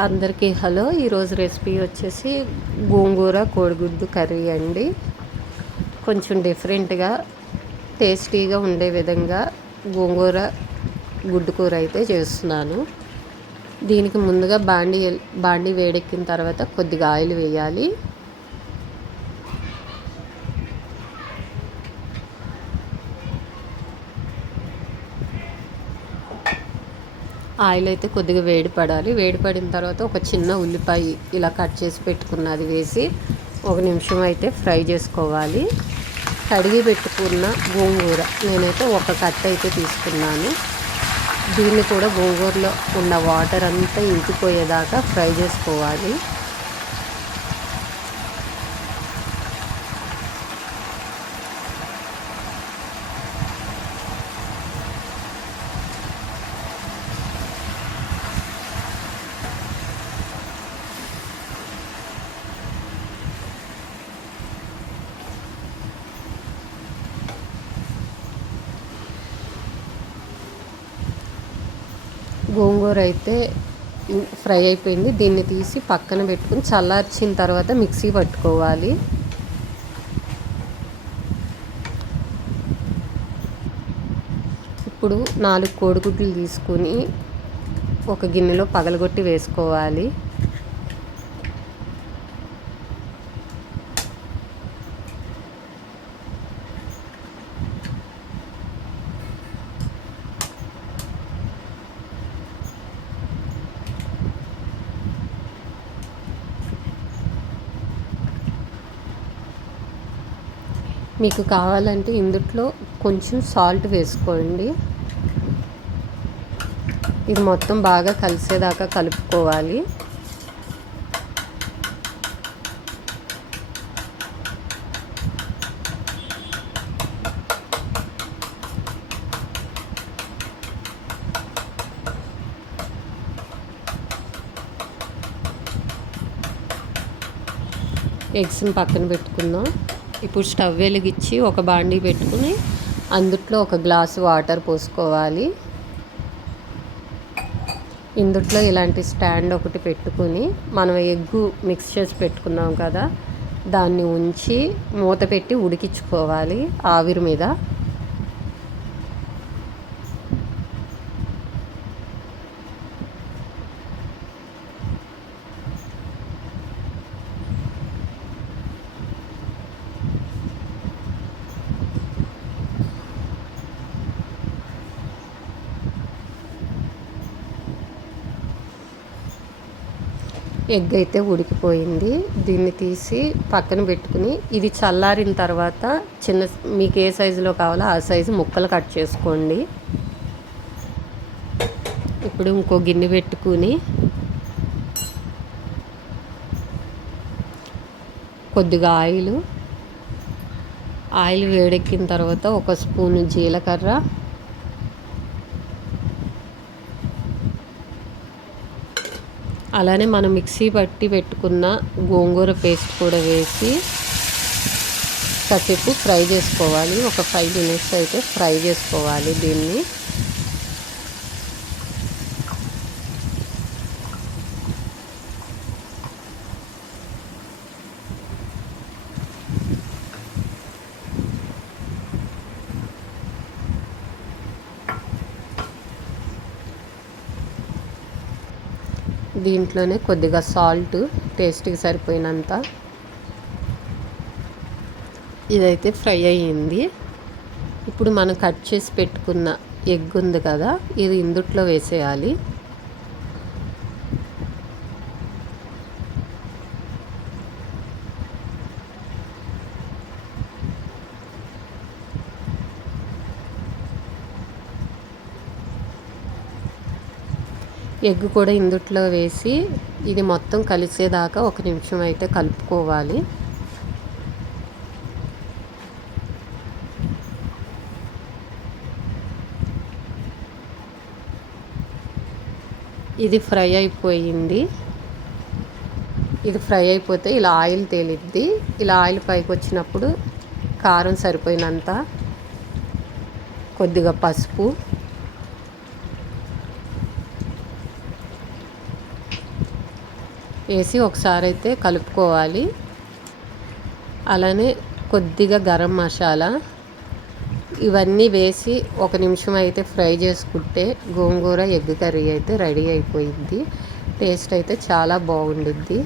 అందరికీ హలో. ఈరోజు రెసిపీ వచ్చేసి గోంగూర కోడిగుడ్డు కర్రీ అండి. కొంచెం డిఫరెంట్గా టేస్టీగా ఉండే విధంగా గోంగూర గుడ్డు కూర అయితే చేస్తున్నాను. దీనికి ముందుగా బాండి బాండి వేడెక్కిన తర్వాత కొద్దిగా ఆయిల్ వేయాలి. ఆయిల్ అయితే కొద్దిగా వేడి పడాలి వేడి పడిన తర్వాత ఒక చిన్న ఉల్లిపాయ ఇలా కట్ చేసి పెట్టుకున్నది వేసి ఒక నిమిషం అయితే ఫ్రై చేసుకోవాలి. కడిగి పెట్టుకున్న గోంగూర నేనైతే ఒక కట్ అయితే తీసుకున్నాను. దీన్ని కూడా గోంగూరలో ఉన్న వాటర్ అంతా ఇంకిపోయేదాకా ఫ్రై చేసుకోవాలి. గోంగూర అయితే ఫ్రై అయిపోయింది. దీన్ని తీసి పక్కన పెట్టుకుని చల్లార్చిన తర్వాత మిక్సీ పట్టుకోవాలి. ఇప్పుడు నాలుగు కోడిగుడ్లు తీసుకుని ఒక గిన్నెలో పగలగొట్టి వేసుకోవాలి. మీకు కావాలంటే ఇందుట్లో కొంచెం సాల్ట్ వేసుకోండి. ఇది మొత్తం బాగా కలిసేదాకా కలుపుకోవాలి. ఎగ్స్ని పక్కన పెట్టుకుందాం. ఇప్పుడు స్టవ్ వెలిగించి ఒక బాండీ పెట్టుకుని అందుట్లో ఒక గ్లాసు వాటర్ పోసుకోవాలి. ఇందుట్లో ఇలాంటి స్టాండ్ ఒకటి పెట్టుకుని మనం ఎగ్గు మిక్స్ చేసి పెట్టుకున్నాం కదా దాన్ని ఉంచి మూత పెట్టి ఉడికించుకోవాలి ఆవిరి మీద. ఎగ్ అయితే ఉడికిపోయింది. దీన్ని తీసి పక్కన పెట్టుకుని ఇది చల్లారిన తర్వాత చిన్న మీకు ఏ సైజులో కావాలో ఆ సైజు ముక్కలు కట్ చేసుకోండి. ఇప్పుడు ఇంకో గిన్నె పెట్టుకుని కొద్దిగా ఆయిల్. ఆయిల్ వేడెక్కిన తర్వాత ఒక స్పూను జీలకర్ర. అలానే మనం మిక్సీ పట్టి పెట్టుకున్న గోంగూర పేస్ట్ కూడా వేసి కాసేపు ఫ్రై చేసుకోవాలి. ఒక ఫైవ్ మినిట్స్ అయితే ఫ్రై చేసుకోవాలి దీన్ని. దీంట్లోనే కొద్దిగా సాల్ట్ టేస్ట్కి సరిపోయినంత. ఇదైతే ఫ్రై అయ్యింది. ఇప్పుడు మనం కట్ చేసి పెట్టుకున్న ఎగ్ ఉంది కదా ఇది ఇందుట్లో వేసేయాలి. ఎగ్ కూడా ఇందుట్లో వేసి ఇది మొత్తం కలిసేదాకా ఒక నిమిషం అయితే కలుపుకోవాలి. ఇది ఫ్రై అయిపోయింది. ఇది ఫ్రై అయిపోతే ఇలా ఆయిల్ తేలిద్ది. ఇలా ఆయిల్ పైకి వచ్చినప్పుడు కారం సరిపోయినంత కొద్దిగా పసుపు. వేసి ఒకసారి అయితే కలుపుకోవాలి. అలానే కొద్దిగా గరం మసాలా ఇవన్నీ వేసి ఒక నిమిషం అయితే ఫ్రై చేసుకుంటే గోంగూర ఎగ్ కర్రీ అయితే రెడీ అయిపోయింది. టేస్ట్ అయితే చాలా బాగుండిద్ది.